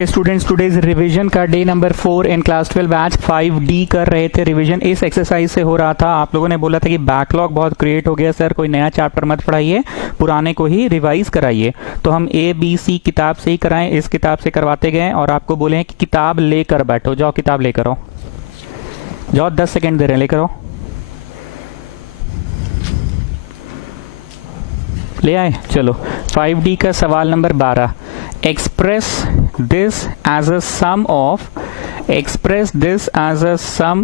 Students today's revision का day number 4 in class 12 batch 5D कर रहे थे। रिवीजन इस एक्सरसाइज से हो रहा था। आप लोगों ने बोला था कि बैकलॉग बहुत क्रिएट हो गया सर, कोई नया चैप्टर मत पढ़ाइए, पुराने को ही रिवाइज कराइए। तो हम ABC किताब से ही कराएं, इस किताब से करवाते गए और आपको बोले हैं कि किताब लेकर बैठो। जाओ किताब लेकर आओ, जाओ 10 सेकेंड दे रहे हैं, लेकर आओ। ले आए, चलो 5D का सवाल नंबर 12। Express this as a sum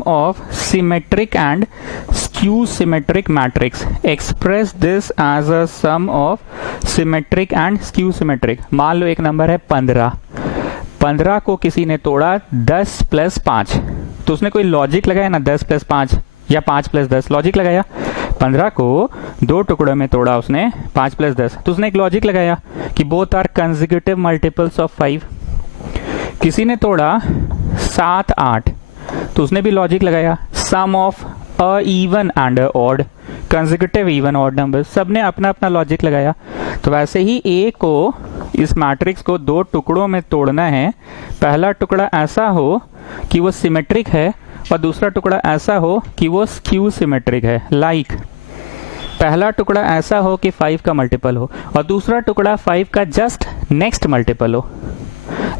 of symmetric and skew symmetric matrix. Express this as a sum of symmetric and skew symmetric. मान लो एक नंबर है 15 को किसी ने तोड़ा 10 + 5, तो उसने कोई लॉजिक लगाया ना, 10 + 5 या 5 + 10 लॉजिक लगाया। 15 को दो टुकड़ों में तोड़ा उसने 5 + 10, तो उसने एक लॉजिक लगाया कि both are consecutive multiples of 5। किसी ने तोड़ा 7 8, तो उसने भी लॉजिक लगाया sum of a even and a odd, consecutive even odd number. सबने अपना अपना लॉजिक लगाया। तो वैसे ही ए को, इस मैट्रिक्स को दो टुकड़ों में तोड़ना है। पहला टुकड़ा ऐसा हो कि वो सिमेट्रिक है और दूसरा टुकड़ा ऐसा हो कि वो स्क्यू सिमेट्रिक है। लाइक पहला टुकड़ा ऐसा हो कि 5 का मल्टीपल हो और दूसरा टुकड़ा 5 का जस्ट नेक्स्ट मल्टीपल हो।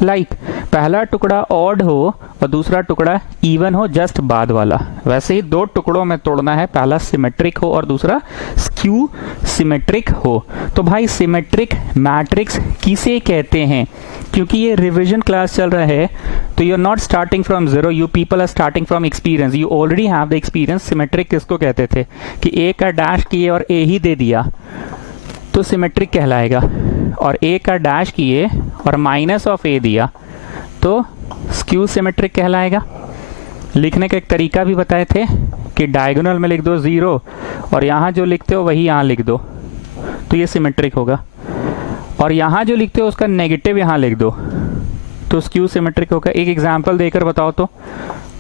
लाइक पहला टुकड़ा ऑड हो और दूसरा टुकड़ा इवन हो, जस्ट बाद वाला। वैसे ही दो टुकड़ों में तोड़ना है, पहला सिमेट्रिक हो और दूसरा स्क्यू सिमेट्रिक हो। तो भाई सिमेट्रिक मैट्रिक्स किसे कहते हैं? क्योंकि ये रिवीजन क्लास चल रहा है, तो you are not starting from zero, you people are starting from experience. You already have the experience. Symmetric किसको कहते थे कि ए का डैश किए और ए ही दे दिया तो सिमेट्रिक कहलाएगा, और ए का डैश किए और माइनस ऑफ ए दिया तो स्क्यू सिमेट्रिक कहलाएगा। लिखने का एक तरीका भी बताए थे कि डायगोनल में लिख दो 0 और यहाँ जो लिखते हो वही यहाँ लिख दो, तो ये सिमेट्रिक होगा। और यहाँ जो लिखते हो उसका नेगेटिव यहाँ लिख दो तो स्क्यू सिमेट्रिक होगा। एक एग्जाम्पल देकर बताओ तो।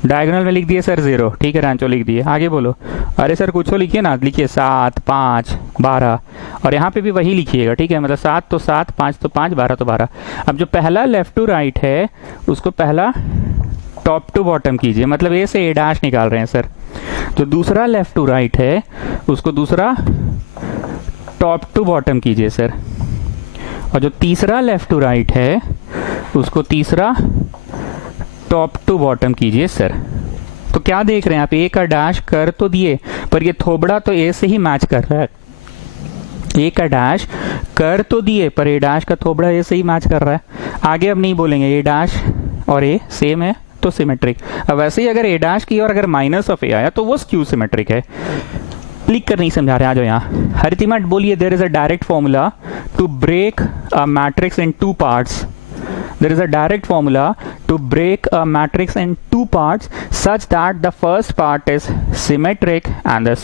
डायगोनल में लिख दिए सर 0, ठीक है, रांचो लिख दिए, आगे बोलो। अरे सर कुछ लिखिए ना, लिखिए 7 5 12 और यहाँ पे भी वही लिखिएगा, ठीक है, मतलब 7 तो 7, 5 तो 5, 12 तो 12। अब जो पहला लेफ्ट टू राइट है उसको पहला टॉप टू बॉटम कीजिए, मतलब ए से ए डैश निकाल रहे हैं सर। जो दूसरा लेफ्ट टू राइट है उसको दूसरा टॉप टू बॉटम कीजिए सर, और जो तीसरा लेफ्ट टू राइट है उसको तीसरा टॉप टू बॉटम कीजिए सर। तो क्या देख रहे हैं आप, ए का डैश कर तो दिए पर ये थोबड़ा तो ए से ही मैच कर रहा है। ए का डैश कर तो दिए पर ए डैश का थोबड़ा ए से ही मैच कर रहा है। आगे अब नहीं बोलेंगे ए डैश और ए सेम है तो सिमेट्रिक। अब वैसे ही अगर ए डैश की और अगर माइनस ऑफ ए आया तो वो स्क्यू सिमेट्रिक है। लिख कर नहीं समझा रहे, आ जाओ यहाँ। हरितिमा बोलिए, there is a direct formula to break a matrix in 2 parts. There is a direct formula to break a matrix in 2 parts such that the first part is symmetric and the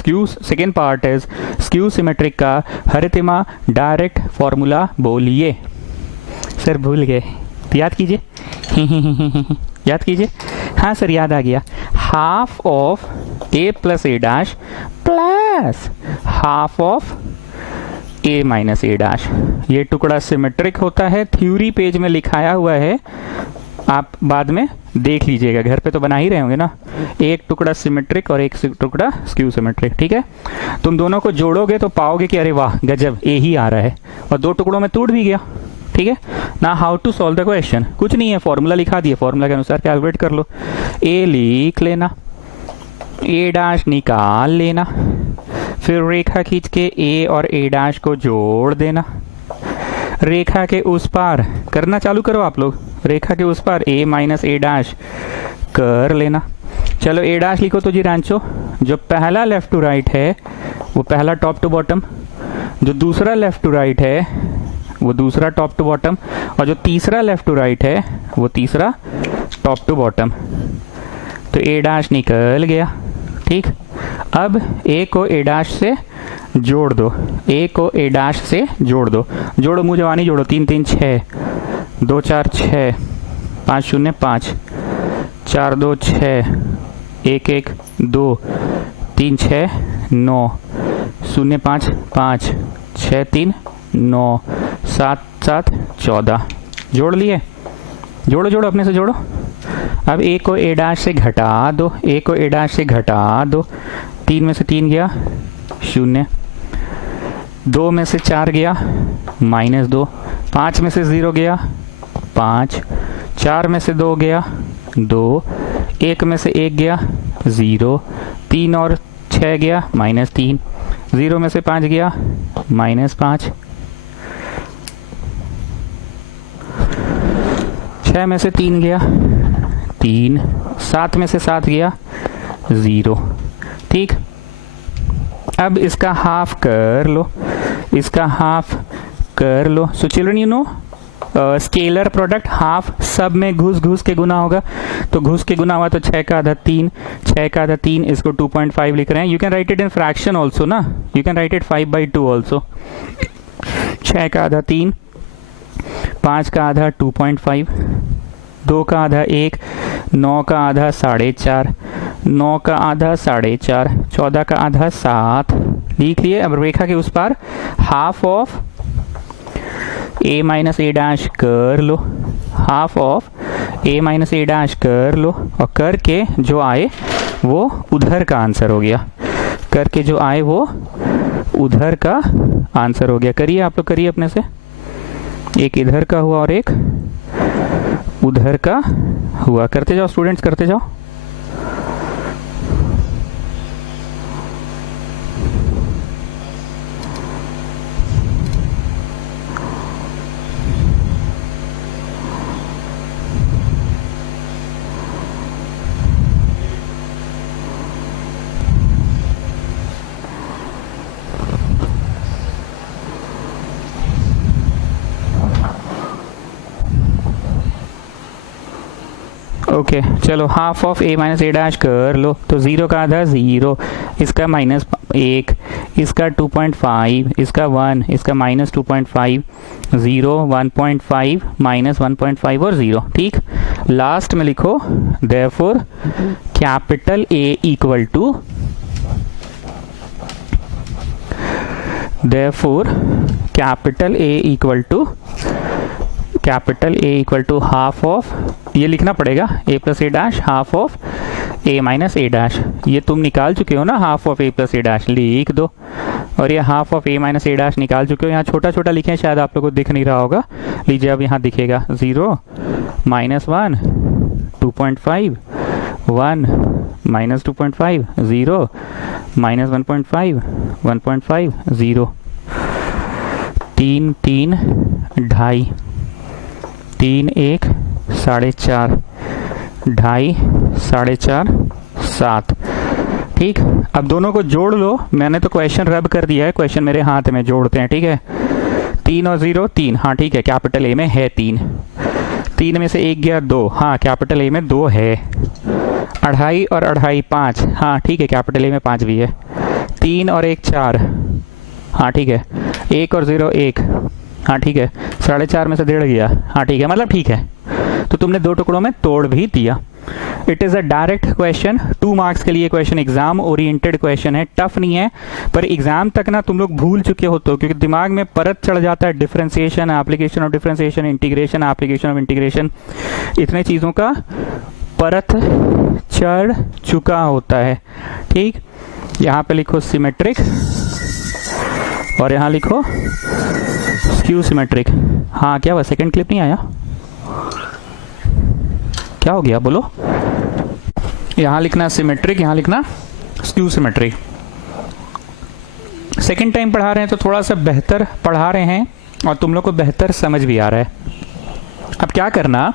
second part is skew symmetric का हरितिमा direct formula बोलिए। Sir भूल गए तो याद कीजिए याद कीजिए। हाँ सर याद आ गया, half of a + a dash plus half of a - a dash. ये टुकड़ा सिमेट्रिक होता है, थ्योरी पेज में लिखाया हुआ है, आप बाद में देख लीजिएगा, घर पे तो बना ही रहे होंगे ना। एक टुकड़ा सिमेट्रिक और एक टुकड़ा स्क्यू सिमेट्रिक, ठीक है। तुम दोनों को जोड़ोगे तो पाओगे कि अरे वाह गजब, ए ही आ रहा है, और दो टुकड़ों में टूट भी गया, ठीक है ना। How to solve the question, कुछ नहीं है, फॉर्मूला लिखा दिए, फॉर्मूला के अनुसार कैलकुलेट कर लो। ए लिख लेना, ए डैश निकाल लेना, फिर रेखा खींच के ए और ए डैश को जोड़ देना। रेखा के उस पार करना चालू करो आप लोग, रेखा के उस पार a - a डैश कर लेना। चलो ए डैश लिखो तो जी रांचो, जो पहला लेफ्ट टू राइट है वो पहला टॉप टू बॉटम, जो दूसरा लेफ्ट टू राइट है वो दूसरा टॉप टू बॉटम, और जो तीसरा लेफ्ट टू राइट है वो तीसरा टॉप टू बॉटम। तो ए डैश निकल गया, ठीक। अब ए को ए डैश से जोड़ दो, ए को ए डैश से जोड़ दो, जोड़ो मुँह जवानी जोड़ो, 3 3 6, 2 4 6, 5 0 5, 4 2 6, 1 1 2, 3 6 9, 0 5 5, 6 3 9, 7 7 14। जोड़ लिए? जोड़ो जोड़ो, अपने से जोड़ो। अब ए को ए डैश से घटा दो, ए को ए डैश से घटा दो। 3 में से 3 गया 0, 2 में से 4 गया -2, 5 में से 0 गया 5, 4 में से 2 गया 2, 1 में से 1 गया 0, 3 और 6 गया -3, 0 में से 5 गया -5, 6 में से 3 गया 3, 7 में से 7 गया 0। ठीक, अब इसका हाफ कर लो, इसका हाफ कर लो। So children you know scalar product half सब में घुस घुस के गुना होगा, तो घुस के गुना हुआ तो 6 का आधा 3, 6 का आधा 3, इसको 2.5 लिख रहे हैं। You can write it in fraction also ना, you can write it 5/2 also. 6 का आधा 3, 5 का आधा 2.5, 2 का आधा 1, 9 का आधा 4.5, 9 का आधा 4.5, 14 का आधा 7 लिख लिए। अब रेखा के उस पार half of a minus A dash कर लो, half of a minus A dash कर लो, और करके जो आए वो उधर का आंसर हो गया, करके जो आए वो उधर का आंसर हो गया। करिए आप लोग, करिए अपने से। एक इधर का हुआ और एक उधर का हुआ। करते जाओ स्टूडेंट्स, करते जाओ। ओके चलो, half of a minus A dash कर लो, तो 0 का आधा 0, इसका -1, इसका 2.5, इसका 1, इसका -2.5, 0, 1.5, -1.5 और 0। ठीक, लास्ट में लिखो therefore capital A equal to, therefore capital A equal to half of, ये लिखना पड़ेगा a plus A dash half of a minus A dash. ये तुम निकाल चुके हो ना, half of a plus A dash लिख दो, और ये half of a minus A dash निकाल चुके हो। यहाँ छोटा छोटा लिखे हैं, शायद आप लोगों को दिख नहीं रहा होगा। लीजिए अब यहाँ दिखेगा 0, -1, 2.5, 1, -2.5, 0, -1.5, 1.5, 0, 3, 3, 2.5, 3, 1, 4.5, 2.5, 4.5, 7। ठीक, अब दोनों को जोड़ लो। मैंने तो क्वेश्चन रब कर दिया है, क्वेश्चन मेरे हाथ में, जोड़ते हैं। ठीक है, 3 और 0 3, हाँ ठीक है, कैपिटल ए में है 3, 3 में से 1 गया 2, हाँ कैपिटल ए में 2 है। 2.5 और 2.5 5, हाँ ठीक है, कैपिटल ए में 5 भी है। 3 और 1 4, हाँ ठीक है। 1 और 0 1, हाँ ठीक है। 4.5 में से 1.5 गया, हाँ ठीक है, मतलब ठीक है। तो तुमने 2 टुकड़ों में तोड़ भी दिया। It is a direct question, 2 marks के लिए क्वेश्चन, एग्जाम ओरिएंटेड क्वेश्चन है, टफ नहीं है। पर एग्जाम तक ना तुम लोग भूल चुके हो, तो क्योंकि दिमाग में परत चढ़ जाता है, differentiation, application of differentiation, integration, application of integration, इतने चीज़ों का परत चढ़ चुका होता है। ठीक, यहाँ पे लिखो सिमेट्रिक और यहाँ लिखो स्क्यू सिमेट्रिक। हाँ क्या हुआ, सेकंड क्लिप नहीं आया, क्या हो गया बोलो। यहाँ लिखना सिमेट्रिक, यहाँ लिखना स्क्यू सिमेट्रिक। सेकंड टाइम पढ़ा रहे हैं तो थोड़ा सा बेहतर पढ़ा रहे हैं और तुम लोग को बेहतर समझ भी आ रहा है। अब क्या करना,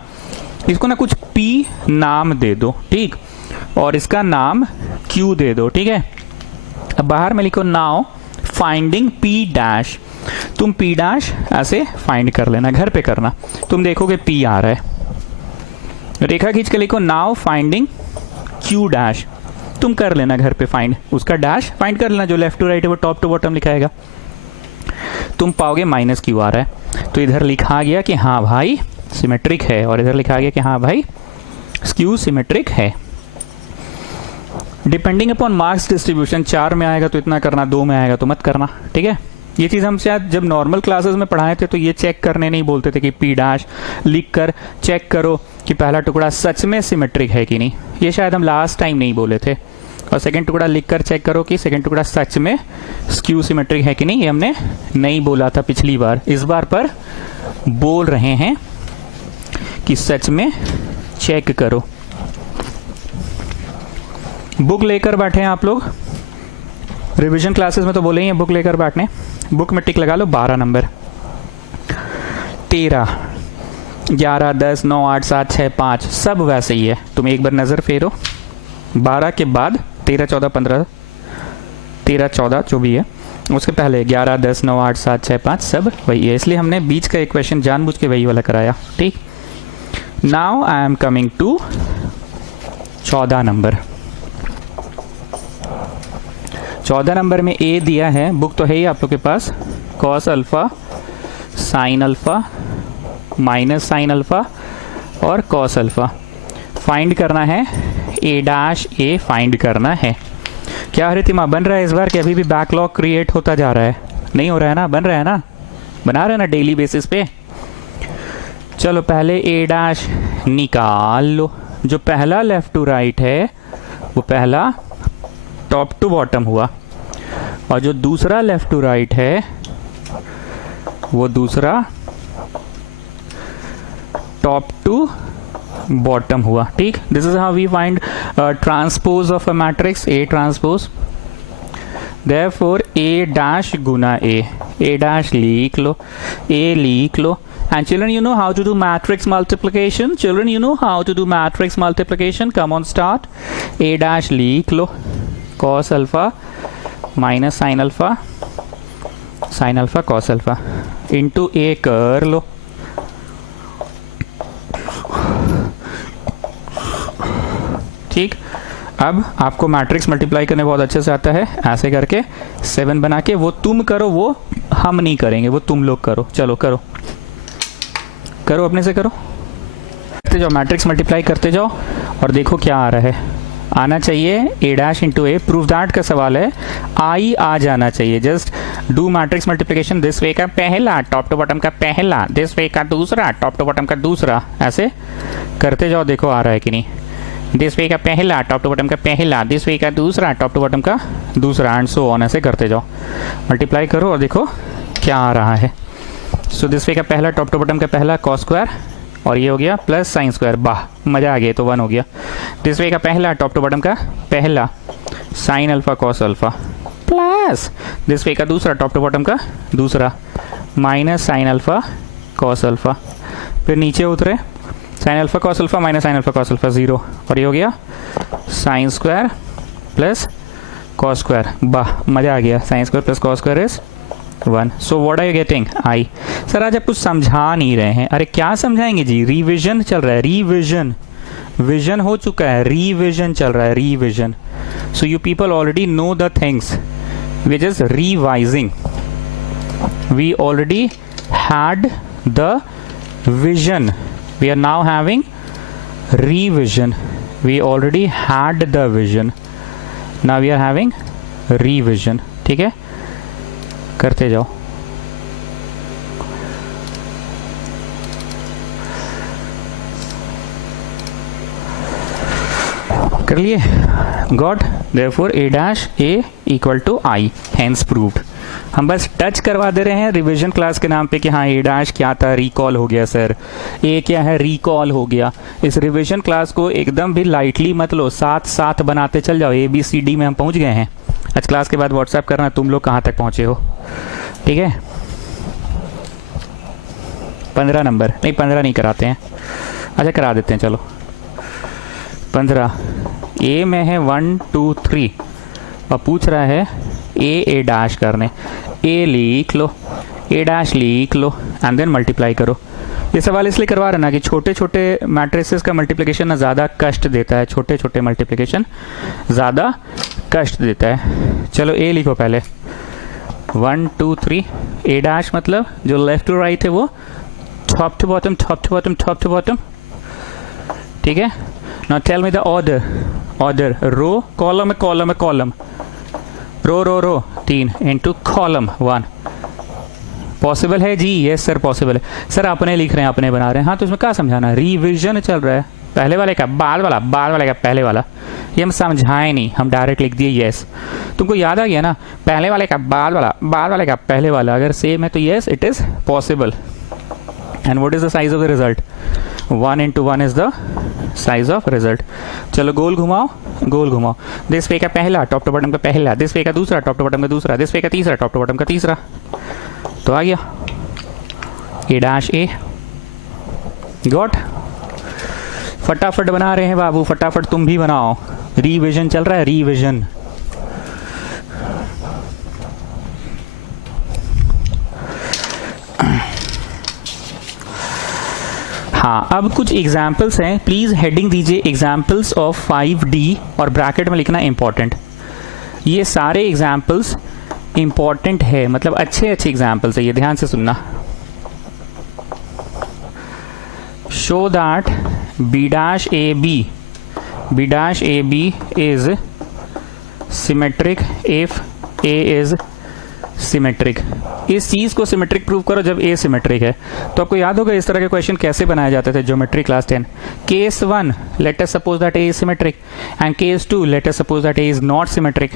इसको ना कुछ P नाम दे दो, ठीक, और इसका नाम Q दे दो, ठीक है। अब बाहर में लिखो नाउ फाइंडिंग P डैश। तुम P डैश ऐसे फाइंड कर लेना, घर पे करना, तुम देखोगे P आ रहा है। रेखा खींच के लिखो नाउ फाइंडिंग Q डैश। तुम कर लेना घर पे फाइंड, उसका डैश फाइंड कर लेना, जो लेफ्ट टू राइट है वो टॉप टू बॉटम लिखाएगा। तुम पाओगे -Q आ रहा है, तो इधर लिखा गया कि हाँ भाई सिमेट्रिक है, और इधर लिखा गया कि हाँ भाई स्क्यू सिमेट्रिक है। डिपेंडिंग अपॉन मार्क्स डिस्ट्रीब्यूशन, 4 में आएगा तो इतना करना, 2 में आएगा तो मत करना, ठीक है। ये चीज़ हम शायद जब नॉर्मल क्लासेस में पढ़ाए थे तो ये चेक करने नहीं बोलते थे कि पी डैश लिख कर चेक करो कि पहला टुकड़ा सच में सिमेट्रिक है कि नहीं, ये शायद हम लास्ट टाइम नहीं बोले थे। और सेकंड टुकड़ा लिख कर चेक करो कि सेकंड टुकड़ा सच में स्क्यू सिमेट्रिक है कि नहीं, ये हमने नहीं बोला था पिछली बार। इस बार पर बोल रहे हैं कि सच में चेक करो। बुक लेकर बैठे हैं आप लोग, रिवीजन क्लासेस में तो बोले ही हैं बुक लेकर बैठने। बुक में टिक लगा लो 12 नंबर। 13, 11, 10, 9, 8, 7, 6, 5 सब वैसे ही है। तुम एक बार नज़र फेरो, 12 के बाद 13, 14, 15, 13, 14 जो भी है, उसके पहले 11, 10, 9, 8, 7, 6, 5 सब वही है। इसलिए हमने बीच का एक क्वेश्चन जानबूझ के वही वाला कराया। ठीक, now I am coming to 14 number. 14 number में ए दिया है, बुक तो है ही आप लोग के पास, cos alpha, sine alpha, minus sine alpha और कॉस अल्फा फाइंड करना है। ए डैश ए फाइंड करना है। क्या हरितिमा बन रहा है इस बार कि अभी भी बैकलॉग क्रिएट होता जा रहा है? नहीं हो रहा है ना, बन रहा है ना, बना रहे हैं ना डेली बेसिस पे। चलो पहले ए डैश निकाल लो। जो पहला लेफ्ट टू राइट है वो पहला टॉप टू बॉटम हुआ, और जो दूसरा लेफ्ट टू राइट है वो दूसरा टॉप टू बॉटम हुआ। ठीक, this is how we find transpose of a matrix, A transpose. Therefore A dash गुना ए डैश लिख लो, ए लिख लो। And children, you know how to do matrix multiplication? Children, you know how to do matrix multiplication? Come on, start. A dash लिख लो, cos alpha minus sin alpha cos alpha into A कर लो। ठीक, अब आपको matrix multiply करने बहुत अच्छे से आता है। ऐसे करके 7 बना के, वो तुम करो, वो हम नहीं करेंगे, वो तुम लोग करो। चलो करो करो, अपने से करो, करते जाओ, मैट्रिक्स मल्टीप्लाई करते जाओ और देखो क्या आ रहा है। आना चाहिए A dash into A, proof that का सवाल है, आई आ जाना चाहिए। Just do matrix multiplication, this way का पहला टॉप टू बॉटम का पहला, दिस वे का दूसरा टॉप टू बॉटम का दूसरा, ऐसे करते जाओ, देखो आ रहा है कि नहीं। दिस वे का पहला टॉप टू बॉटम का पहला, दिस वे का दूसरा टॉप टू बॉटम का दूसरा, एंड सो ऑन, ऐसे करते जाओ। मल्टीप्लाई करो और देखो क्या आ रहा है। सो दिस वे का पहला टॉप टू बॉटम का पहला कॉस स्क्वायर, और ये हो गया प्लस साइन स्क्वायर, वाह मजा आ गया, तो 1 हो गया। दिस वे का पहला टॉप टू बॉटम का पहला sine alpha cos alpha, plus this way का दूसरा टॉप टू बॉटम का दूसरा minus sine alpha cos alpha. फिर नीचे उतरे, sine alpha cos alpha minus sine alpha cos alpha 0, और ये हो गया sine square plus cos square, वाह मजा आ गया। Sine square plus cos square is 1। So what are you getting? I. Sir आज आप कुछ समझा नहीं रहे हैं। अरे क्या समझाएंगे जी, रिविजन चल रहा है, रिविजन, विजन हो चुका है, रिविजन चल रहा है, revision. So you people already know the things, we just revising. We already had the vision, we are now having revision. We already had the vision, now we are having revision. ठीक है, करते जाओ। कर लिए, got. Therefore A dash A equal to I, hence proved. हम बस touch करवा दे रहे हैं रिवीजन क्लास के नाम पे कि हाँ ए डैश क्या था, रिकॉल हो गया सर, ए क्या है, रिकॉल हो गया। इस रिवीजन क्लास को एकदम भी लाइटली मत लो, साथ साथ बनाते चल जाओ। ए बी सी डी में हम पहुंच गए हैं। आज क्लास के बाद व्हाट्सएप करना तुम लोग कहाँ तक पहुंचे हो। ठीक है, 15 नंबर नहीं, 15 नहीं कराते हैं, अच्छा करा देते हैं, चलो 15। ए में है 1 2 3 और पूछ रहा है ए डैश करने। ए लिख लो, ए डैश लिख लो एंड देन मल्टीप्लाई करो। ये सवाल इसलिए करवा रहे ना कि छोटे छोटे मैट्रिसेस का मल्टीप्लिकेशन ना ज़्यादा कष्ट देता है, छोटे छोटे मल्टीप्लिकेशन ज़्यादा कष्ट देता है। चलो ए लिखो पहले, 1 2 3। ए डैश मतलब जो लेफ्ट टू राइट है वो top to bottom, top to bottom, top to bottom. ठीक है, now tell me the order. Order row, column है, कॉलम है, column, row row row 3 into column 1, possible है जी, यस सर पॉसिबल है sir, अपने लिख रहे हैं अपने बना रहे हैं। हाँ तो इसमें क्या समझाना, रिविजन चल रहा है, पहले वाले का बाद वाले का पहले वाला, ये हम समझाए नहीं, हम डायरेक्ट लिख दिए यस। तुमको याद आ गया ना, पहले वाले का बाद वाले का पहले वाला अगर सेम है तो yes it is possible. And what is the size of the result, 1 into 1 is the size of result. चलो गोल घुमाओ, गोल घुमाओ, दिस वे का पहला टॉप टू बॉटम का पहला, दिस वे का दूसरा टॉप टू बॉटम का दूसरा, दिस वे का तीसरा टॉप टू बॉटम का तीसरा, तो आ गया ए डैश ए। गॉट, फटाफट बना रहे हैं बाबू, फटाफट तुम भी बनाओ, रिविजन चल रहा है, रिविजन। हाँ अब कुछ एग्जाम्पल्स हैं, प्लीज हेडिंग दीजिए एग्जाम्पल्स ऑफ 5D और ब्रैकेट में लिखना इंपॉर्टेंट। ये सारे एग्जाम्पल्स इंपॉर्टेंट है, मतलब अच्छे अच्छे एग्जाम्पल्स है, ये ध्यान से सुनना। Show that B dash AB is symmetric if A is symmetric. इस चीज को सिमेट्रिक प्रूव करो जब ए सिमेट्रिक है। तो आपको याद होगा इस तरह के क्वेश्चन कैसे बनाए जाते थे geometry class 10। Case 1 let us suppose that A is symmetric and case 2 let us suppose that A is not symmetric.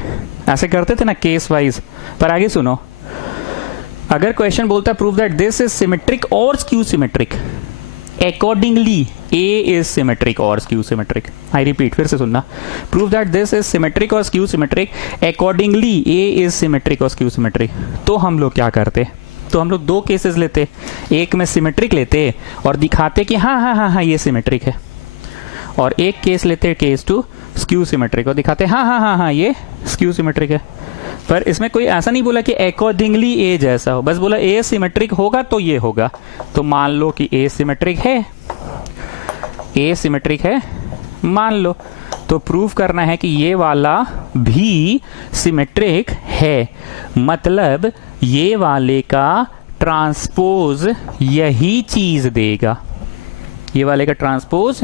ऐसे करते थे ना केस वाइज। पर आगे सुनो, अगर क्वेश्चन बोलता है prove that this is symmetric और skew symmetric, accordingly A is symmetric or skew symmetric। I repeat, फिर से सुनना, prove that this is symmetric or skew symmetric, accordingly A is symmetric or skew symmetric। तो हम लोग क्या करते, तो हम लोग दो केसेस लेते, एक में सिमेट्रिक लेते और दिखाते कि हाँ हाँ हाँ हाँ ये सिमेट्रिक है, और एक केस लेते केस 2 स्क्यू सिमेट्रिक और दिखाते हाँ हाँ हाँ हाँ ये स्क्यू सिमेट्रिक है। पर इसमें कोई ऐसा नहीं बोला कि अकॉर्डिंगली ए जैसा हो, बस बोला ए सिमेट्रिक होगा तो ये होगा। तो मान लो कि ए सिमेट्रिक है, ए सिमेट्रिक है मान लो, तो प्रूव करना है कि ये वाला भी सिमेट्रिक है, मतलब ये वाले का ट्रांसपोज यही चीज देगा, ये वाले का ट्रांसपोज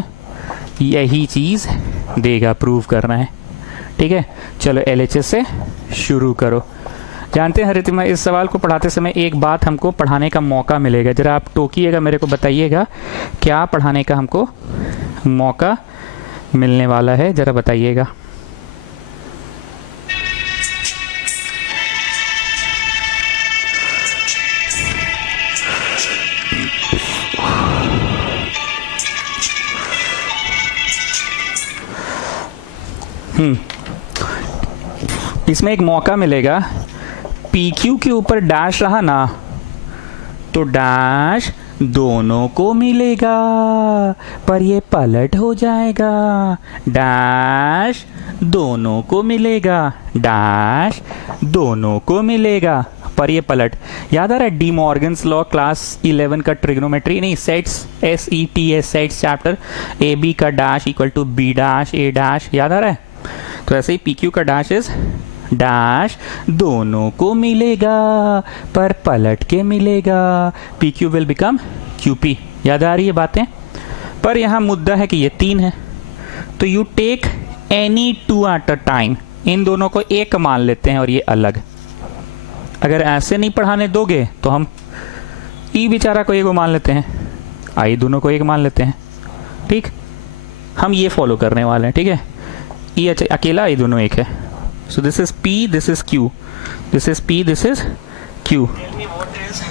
यही चीज देगा, प्रूव करना है। ठीक है, चलो LHS से शुरू करो। जानते हैं हरितिमा, इस सवाल को पढ़ाते समय एक बात हमको पढ़ाने का मौका मिलेगा, जरा आप टोकिएगा, मेरे को बताइएगा क्या पढ़ाने का हमको मौका मिलने वाला है, जरा बताइएगा। इसमें एक मौका मिलेगा, PQ के ऊपर डैश रहा ना तो डैश दोनों को मिलेगा, पर ये पलट हो जाएगा, डैश दोनों को मिलेगा, डैश दोनों को मिलेगा, पर ये पलट। याद आ रहा है डी मॉर्गन्स लॉ क्लास 11 का ट्रिग्नोमेट्री, नहीं sets SETS sets chapter, AB का dash equal to B dash A dash, याद आ रहा है। तो ऐसे ही PQ का डैश इज डैश दोनों को मिलेगा पर पलट के मिलेगा, PQ विल बिकम QP। याद आ रही है बातें। पर यहां मुद्दा है कि ये 3 है, तो you take any 2 at a time, इन दोनों को एक मान लेते हैं और ये अलग। अगर ऐसे नहीं पढ़ाने दोगे तो हम ई बेचारा को एक मान लेते हैं, आई दोनों को एक मान लेते हैं। ठीक, हम ये फॉलो करने वाले हैं। ठीक है, ई अकेला, आई दोनों एक है। So this is P, this is Q, this is P, this is Q। Tell me what is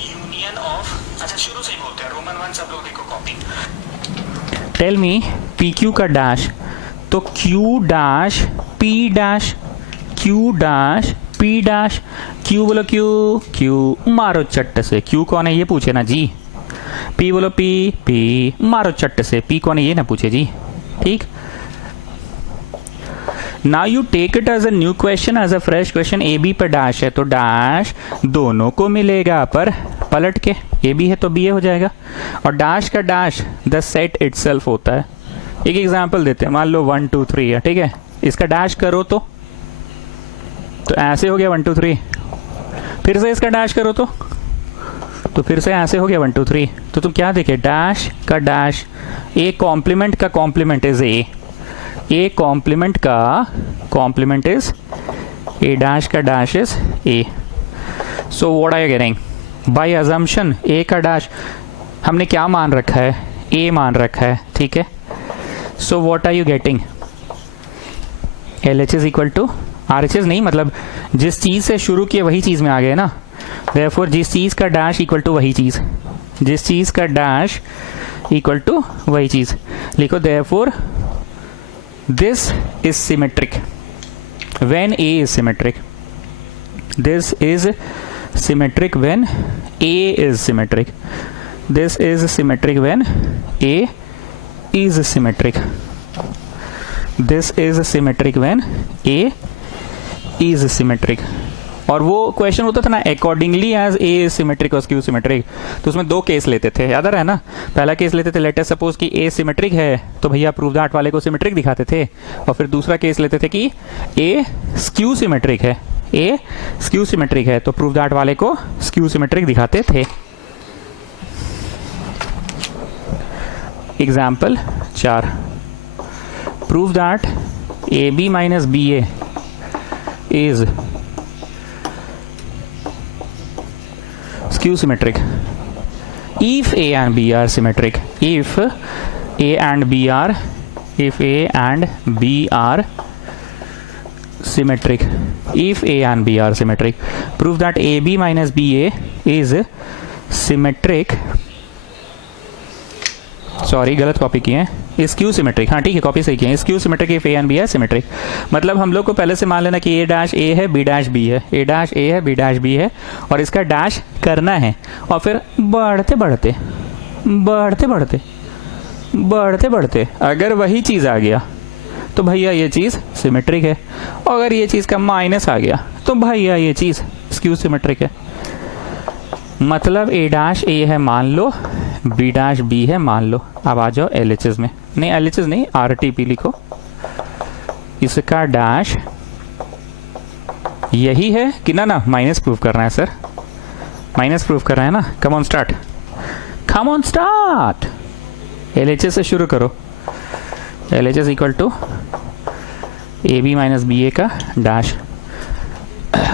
union of, अच्छा शुरू से ही बोलते हैं, रोमन 1 सब लोग देखो कॉपी। Tell me PQ का डैश, तो Q dash P dash, Q dash P dash, Q बोलो Q मारो चट्ट से, Q कौन है ये पूछे ना जी, P बोलो P मारो चट्ट से, P कौन है ये ना पूछे जी। ठीक, now you take it as a new question, as a fresh question. AB पर डैश है तो डैश दोनों को मिलेगा, पर पलट के AB है तो BA हो जाएगा, और डैश का डैश द सेट इटसेल्फ होता है। एक एग्जांपल देते हैं, मान लो 1 2 3 है। ठीक है, इसका डैश करो तो ऐसे हो गया 1 2 3, फिर से इसका डैश करो तो फिर से ऐसे हो गया 1 2 3। तो तुम क्या देखे, डैश का डैश, ए कॉम्प्लीमेंट का कॉम्प्लीमेंट इज ए कॉम्प्लीमेंट का कॉम्प्लीमेंट इज ए डैश का dash is A. So what are you getting, by assumption A का डैश हमने क्या मान रखा है, ए मान रखा है, ठीक है। So what are you getting, LHS equal to RHS नहीं, मतलब जिस चीज से शुरू किए वही चीज में आ गए ना। देयरफॉर जिस चीज का डैश इक्वल टू वही चीज, जिस चीज का डैश इक्वल टू वही चीज लिखो। Therefore this is symmetric when A is symmetric, this is symmetric when A is symmetric, this is symmetric when A is symmetric, this is symmetric when A is symmetric. और वो question होता था ना accordingly as A is symmetric और skew symmetric, तो उसमें दो case लेते थे, याद आ रहा है ना। पहला केस लेते थे, लेट अस सपोज कि A सिमेट्रिक है तो भैया प्रूव दैट वाले को सिमेट्रिक दिखाते थे, और फिर दूसरा केस लेते थे कि A स्क्यू सिमेट्रिक है, A स्क्यू सिमेट्रिक है तो प्रूव दैट वाले को स्क्यू सिमेट्रिक दिखाते थे। Example 4, prove that AB minus BA is skew symmetric if A and B are symmetric, if A and B are symmetric, if A and B are symmetric, prove that AB minus BA is symmetric, sorry गलत copy किए हैं, skew symmetric, हाँ ठीक है copy सही किए हैं, skew symmetric if A and B है सिमेट्रिक। मतलब हम लोग को पहले से मान लेना कि A डैश A है, B डैश B है, A डैश A है, B डैश B है, और इसका डैश करना है, और फिर बढ़ते बढ़ते बढ़ते बढ़ते बढ़ते बढ़ते अगर वही चीज़ आ गया तो भैया ये चीज़ सिमेट्रिक है, और अगर ये चीज़ का माइनस आ गया तो भैया ये चीज़ स्क्यू सिमेट्रिक है। मतलब A डैश A है मान लो, B डैश B है मान लो। अब आ जाओ LHS में, नहीं LHS नहीं RTP लिखो, इसका डैश यही है कि ना माइनस प्रूव करना है सर, माइनस प्रूव कर रहे हैं ना। Come on start, come on start, LHS से शुरू करो। LHS equal to AB minus BA का डैश।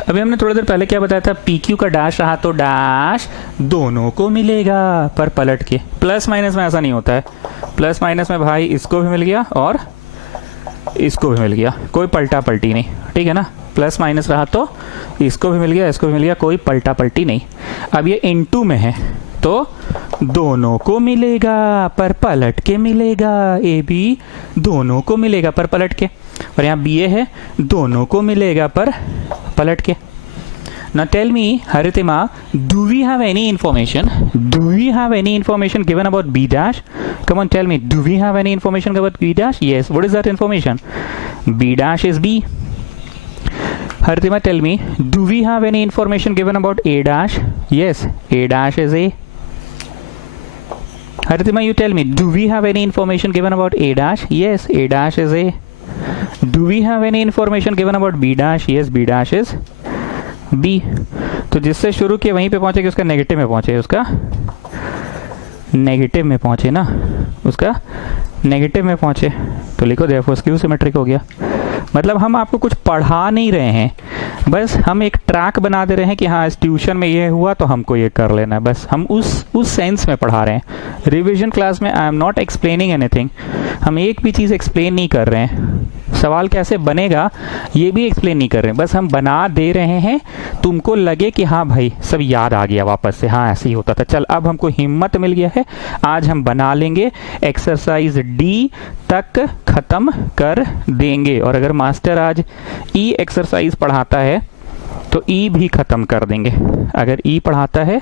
अभी हमने थोड़ी देर पहले क्या बताया था, PQ का डैश रहा तो डैश दोनों को मिलेगा पर पलट के। प्लस माइनस में ऐसा नहीं होता है, प्लस माइनस में भाई इसको भी मिल गया और इसको भी मिल गया, कोई पलटा पलटी नहीं, ठीक है ना। प्लस माइनस रहा तो इसको भी मिल गया, इसको भी मिल गया, कोई पलटा पलटी नहीं। अब ये इनटू में है तो दोनों को मिलेगा पर पलट के मिलेगा, AB दोनों को मिलेगा पर पलट के, और यहाँ BA है दोनों को मिलेगा पर पलट के। Now tell me, Haritima, do we have any information? Do we have any information given about B dash? Come on, tell me, do we have any information about B dash? Yes. What is that information? B dash is B. Haritima, tell me, do we have any information given about A dash? Yes, A dash is A. Haritima, you tell me, do we have any information given about A dash? Yes, A dash is A. Do we have any information given about B dash? Yes, B dash is B. तो जिससे शुरू किए वहीं पे पहुंचे कि उसका negative में पहुंचे, उसका नेगेटिव में पहुंचे ना, उसका नेगेटिव में पहुंचे, तो लिखो देयरफॉर स्क्यू सिमेट्रिक हो गया। मतलब हम आपको कुछ पढ़ा नहीं रहे हैं, बस हम एक ट्रैक बना दे रहे हैं कि हाँ इस ट्यूशन में ये हुआ तो हमको ये कर लेना है, बस हम उस सेंस में पढ़ा रहे हैं। रिवीजन क्लास में I am not explaining anything, हम एक भी चीज़ एक्सप्लेन नहीं कर रहे हैं, सवाल कैसे बनेगा ये भी एक्सप्लेन नहीं कर रहे हैं, बस हम बना दे रहे हैं, तुमको लगे कि हाँ भाई सब याद आ गया वापस से, हाँ ऐसे ही होता था। चल अब हमको हिम्मत मिल गया है, आज हम बना लेंगे, एक्सरसाइज D तक खत्म कर देंगे, और अगर मास्टर आज E एक्सरसाइज पढ़ाता है तो E भी खत्म कर देंगे, अगर E पढ़ाता है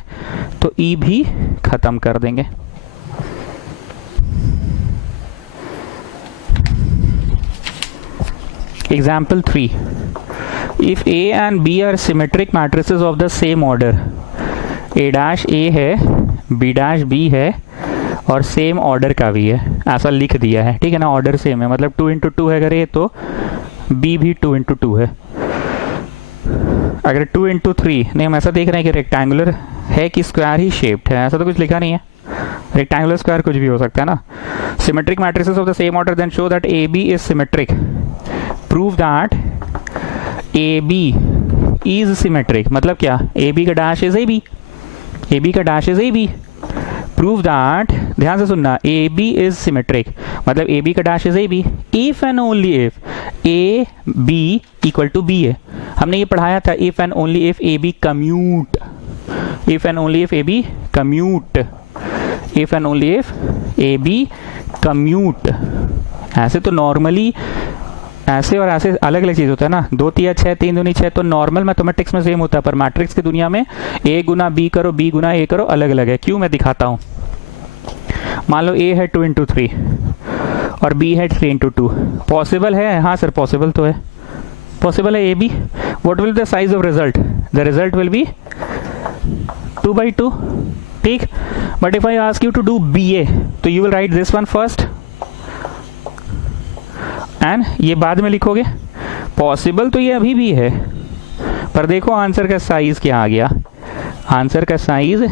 तो E भी खत्म कर देंगे। Example 3. If A and B are symmetric matrices of the same order, A dash A है, B dash B है, और सेम ऑर्डर का भी है, ऐसा लिख दिया है, ठीक है ना। ऑर्डर सेम है, मतलब 2 into 2 है अगर ये, तो B भी 2 into 2 है। अगर 2 into 3 नहीं, हम ऐसा देख रहे हैं कि रेक्टेंगुलर है कि स्क्वायर ही शेप्ड है, ऐसा तो कुछ लिखा नहीं है, रेक्टेंगुलर स्क्वायर कुछ भी हो सकता है ना। Symmetric matrices of the same order then show that AB is symmetric, prove that AB is symmetric. मतलब क्या, AB का dash is AB, A B का dash is A B. Prove that, ध्यान से सुनना, ए बी इज सिमेट्रिक, मतलब A B का dash is A B if and only if A B equal to B है। हमने ये पढ़ाया था, if and only if A B commute, if and only if A B commute, if and only if A B commute. ऐसे तो normally ऐसे और ऐसे अलग अलग चीज होता है ना, 2 तिया 6 3 दूनी 6, तो नॉर्मल मैथमेटिक्स में सेम होता है, पर मैट्रिक्स की दुनिया में ए गुना बी करो, बी गुना ए करो, अलग अलग है। क्यों, मैं दिखाता हूं। मान लो ए है 2 इंटू 3 और बी है 3 इंटू 2, पॉसिबल है? हाँ सर पॉसिबल तो है, पॉसिबल है A B. What will the size of result? The result will be 2/2, ठीक। But if I ask you to do B A, तो you will write this one first and ये बाद में लिखोगे। पॉसिबल तो ये अभी भी है, पर देखो आंसर का साइज क्या आ गया, आंसर का साइज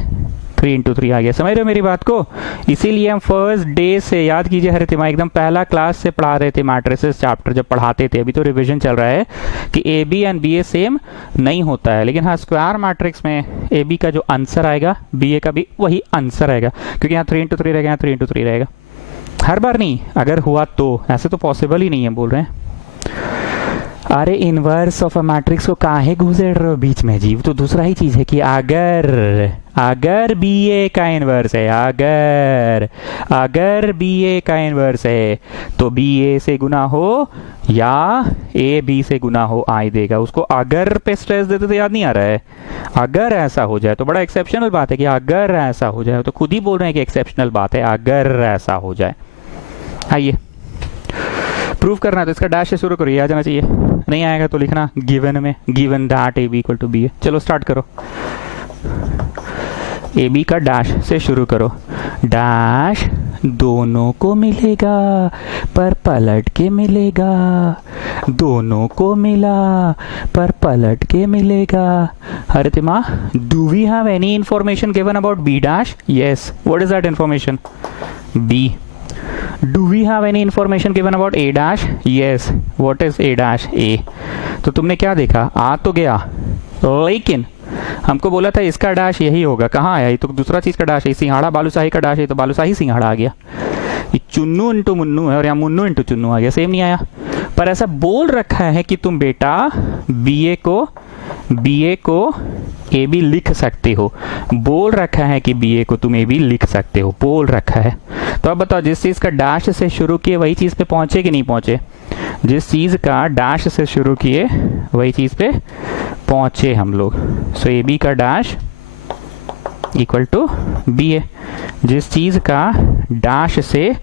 3 इंटू 3 आ गया। समझ रहे हो मेरी बात को? इसीलिए हम फर्स्ट डे से, याद कीजिए हर तिमा, एकदम पहला क्लास से पढ़ा रहे थे मैट्रिसेस चैप्टर जब पढ़ाते थे, अभी तो रिवीजन चल रहा है, कि A B and B A same नहीं होता है। लेकिन हाँ, स्क्वायर मैट्रिक्स में ए बी का जो आंसर आएगा बी ए का भी वही आंसर आएगा, क्योंकि यहाँ 3 इंटू 3 रहेगा, यहाँ 3 इंटू 3 रहेगा। हर बार नहीं, अगर हुआ तो, ऐसे तो पॉसिबल ही नहीं है बोल रहे हैं। अरे इनवर्स ऑफ अ मैट्रिक्स को काहे घुसेड़ रहे हो बीच में जी? तो दूसरा ही चीज है कि अगर बी ए का इनवर्स है, अगर बी ए का इनवर्स है, तो बी ए से गुना हो या ए बी से गुना हो आई देगा। उसको अगर पे स्ट्रेस देते तो याद नहीं आ रहा है। अगर ऐसा हो जाए तो बड़ा एक्सेप्शनल बात है कि अगर ऐसा हो जाए, तो खुद ही बोल रहे हैं कि एक्सेप्शनल बात है अगर ऐसा हो जाए। आइए प्रूव करना है तो इसका डैश से शुरू करो, ये आ जाना चाहिए। नहीं आएगा तो लिखना गिवन में, given that A B equal to B है। चलो स्टार्ट करो, ए बी का डैश से शुरू करो। डैश दोनों को मिलेगा पर पलट के मिलेगा, दोनों को मिला पर पलट के मिलेगा। Haritima, do we have any information given about B dash? Yes, what is that information? B. Do we have any information given about A dash? Yes. What is A dash? A. तो तुमने क्या देखा, आ तो गया, लेकिन हमको बोला था इसका डैश यही होगा, कहाँ आया? ये तो दूसरा चीज का डैश है, सिंघाड़ा बालूशाही का डैश है, तो बालूशाही सिंघाड़ा आ गया। ये चुन्नू इंटू मुन्नू है और यहाँ मुन्नू इंटू चुन्नू आ गया, सेम नहीं आया। पर ऐसा बोल रखा है कि तुम बेटा बी ए को ए बी लिख सकते हो, बोल रखा है कि बी ए को तुम ए बी लिख सकते हो, बोल रखा है। तो अब बताओ, जिस चीज का डैश से शुरू किए वही चीज पे पहुंचे कि नहीं पहुंचे? जिस चीज का डैश से शुरू किए वही चीज पे पहुंचे हम लोग। सो ए बी का डैश इक्वल टू बी ए, जिस चीज का डैश से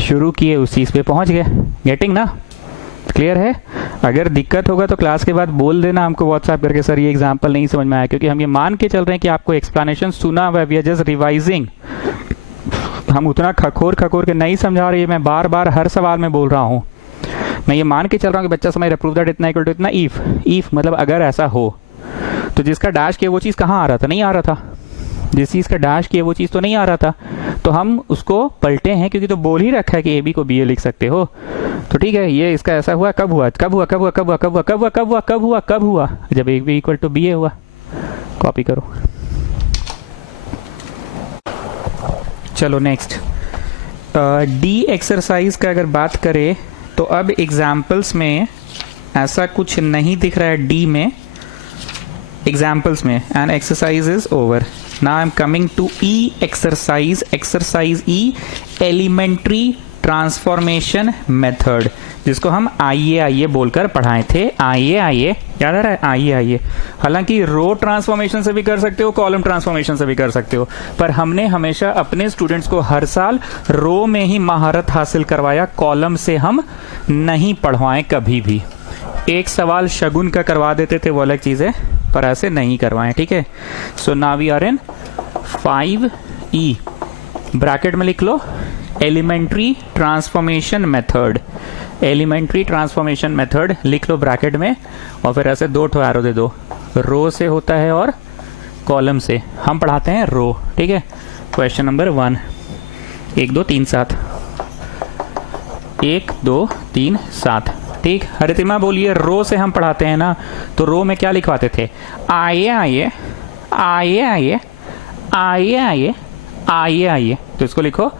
शुरू किए उस चीज पे पहुंच गए। गेटिंग ना? क्लियर है? अगर दिक्कत होगा तो क्लास के बाद बोल देना हमको व्हाट्सएप करके, सर ये एग्जांपल नहीं समझ में आया, क्योंकि हम ये मान के चल रहे हैं कि आपको एक्सप्लेनेशन सुना हुआ है, वी आर जस्ट रिवाइजिंग। हम उतना खखोर के नहीं समझा रहे, मैं बार बार हर सवाल में बोल रहा हूँ। मैं ये मान के चल रहा हूँ कि बच्चा समझ रहा है। प्रूव दैट इतना इक्वल टू इतना, इफ मतलब अगर ऐसा हो, तो जिसका डैश किया वो चीज़ कहाँ आ रहा था? नहीं आ रहा था। जिस चीज़ का डैश किया वो चीज़ तो नहीं आ रहा था, तो हम उसको पलटे हैं, क्योंकि तो बोल ही रखा है कि ए बी को बी ए लिख सकते हो। तो ठीक है, ये इसका ऐसा हुआ, कब हुआ? जब A B equal to B A हुआ। कॉपी करो। चलो नेक्स्ट, डी एक्सरसाइज का अगर बात करें तो अब एग्जाम्पल्स में ऐसा कुछ नहीं दिख रहा है डी में, एग्जाम्पल्स में, and exercise is over. Now I am coming to E exercise, exercise E, elementary transformation method, जिसको हम आइए बोलकर पढ़ाए थे। आइए याद आ रहा है? आइए। हालांकि रो ट्रांसफॉर्मेशन से भी कर सकते हो, कॉलम ट्रांसफॉर्मेशन से भी कर सकते हो, पर हमने हमेशा अपने स्टूडेंट्स को हर साल रो में ही महारत हासिल करवाया, कॉलम से हम नहीं पढ़वाएं कभी भी। एक सवाल शगुन का करवा देते थे, वो अलग चीज है, पर ऐसे नहीं करवाएं, ठीक है? So now we are in 5E, bracket में लिख लो elementary transformation method. Elementary transformation method लिख लो ब्रैकेट में, और फिर ऐसे 2 ठो एरो दे दो, रो से होता है और कॉलम से। हम पढ़ाते हैं रो, ठीक है? क्वेश्चन नंबर 1, 1 2 3 7, 1 2 3 7, ठीक। हरितिमा बोलिए, रो से हम पढ़ाते हैं ना, तो रो में क्या लिखवाते थे? आइए आइए आइए आइए आइए, तो इसको लिखो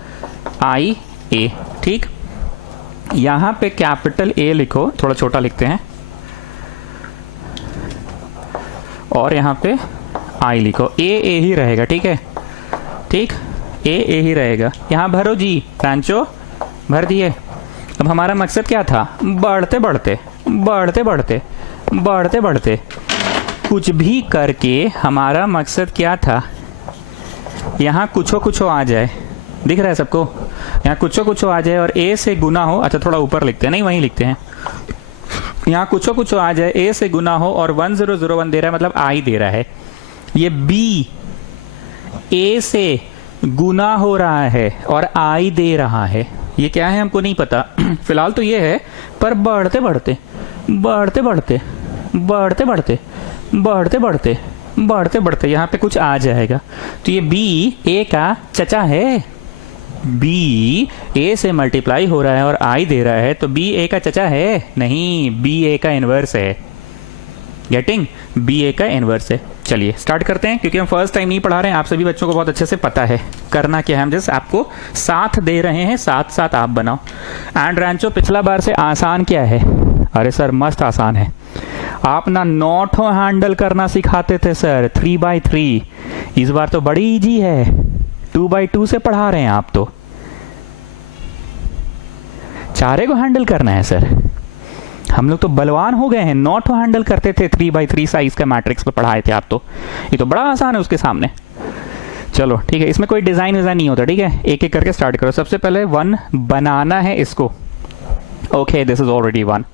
आई ए। ठीक, यहां पे कैपिटल ए लिखो, थोड़ा छोटा लिखते हैं, और यहां पे आई लिखो। ए ही रहेगा, ठीक है, ठीक, ए ही रहेगा। यहां भरो जी, फ्रांचो भर दिए। अब हमारा मकसद क्या था? बढ़ते बढ़ते बढ़ते बढ़ते बढ़ते बढ़ते कुछ भी करके हमारा मकसद क्या था? यहाँ कुछो आ जाए, दिख रहा है सबको? यहाँ कुछो आ जाए और ए से गुना हो। अच्छा, थोड़ा ऊपर लिखते हैं, नहीं वहीं लिखते हैं। यहाँ कुछो आ जाए, ए से गुना हो और 1001 दे रहा है, मतलब आई दे रहा है। ये बी ए से गुना हो रहा है और आई दे रहा है। ये क्या है हमको नहीं पता फिलहाल तो ये है, पर बढ़ते बढ़ते बढ़ते बढ़ते बढ़ते बढ़ते बढ़ते बढ़ते बढ़ते बढ़ते यहाँ पे कुछ आ जाएगा। तो ये बी ए का चचा है। बी ए से मल्टीप्लाई हो रहा है और आई दे रहा है, तो बी ए का चचा है? नहीं, बी ए का इनवर्स है। गेटिंग? बी ए का इनवर्स है। चलिए स्टार्ट करते हैं, क्योंकि हम फर्स्ट टाइम नहीं पढ़ा रहे हैं, आप सभी बच्चों को बहुत अच्छे से पता है करना क्या है। हम जस्ट आपको साथ दे रहे हैं, साथ साथ आप बनाओ। एंड रैंचो, पिछला बार से आसान क्या है? अरे सर मस्त आसान है। आप ना नॉट हो हैंडल करना सिखाते थे सर, 3x3। इस बार तो बड़ी इजी है, 2x2 से पढ़ा रहे हैं आप। तो 4 को हैंडल करना है सर। हम लोग तो बलवान हो गए हैं, नॉट को हैंडल करते थे 3x3 साइज का मैट्रिक्स पे पढ़ाए थे आप। तो ये तो बड़ा आसान है उसके सामने। चलो ठीक है, इसमें कोई डिजाइन विजाइन नहीं होता, ठीक है। एक एक करके स्टार्ट करो। सबसे पहले 1 बनाना है इसको। Okay, this is already 1।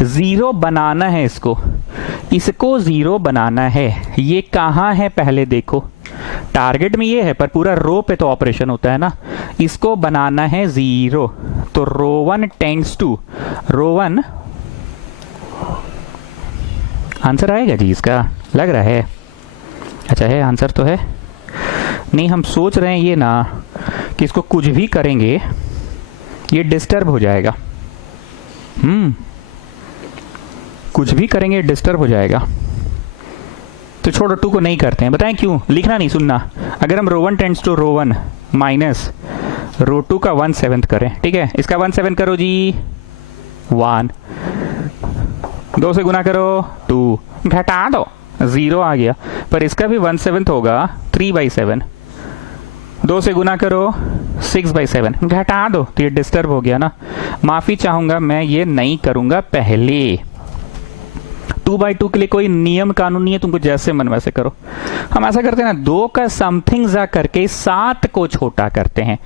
0 बनाना है इसको 0 बनाना है। ये कहाँ है पहले देखो? टारगेट में ये है, पर पूरा रो पे तो ऑपरेशन होता है ना। इसको बनाना है 0, तो रो 1 टेंड्स टू रो 1। आंसर आएगा जी इसका? लग रहा है। अच्छा है, आंसर तो है। नहीं, हम सोच रहे हैं ये ना कि इसको कुछ भी करेंगे ये डिस्टर्ब हो जाएगा। कुछ भी करेंगे डिस्टर्ब हो जाएगा, तो छोड़ो, 2 को नहीं करते हैं। बताएं क्यों? लिखना नहीं, सुनना। अगर हम row 1 tends to row 1 minus row 2 का 1/7 करें, ठीक है, इसका 1/7 करो जी, 1। 2 से गुना करो 2, घटा दो 0 आ गया, पर इसका भी 1/7 होगा 3/7। 2 से गुना करो 6/7, घटा दो, तो ये डिस्टर्ब हो गया ना। माफी चाहूंगा, मैं ये नहीं करूंगा पहले। 2x2 के लिए कोई नियम कानून नहीं है, तुमको जैसे मन वैसे करो। हम ऐसा करते हैं ना, 2 का समथिंग जा करके 7 को छोटा करते हैं।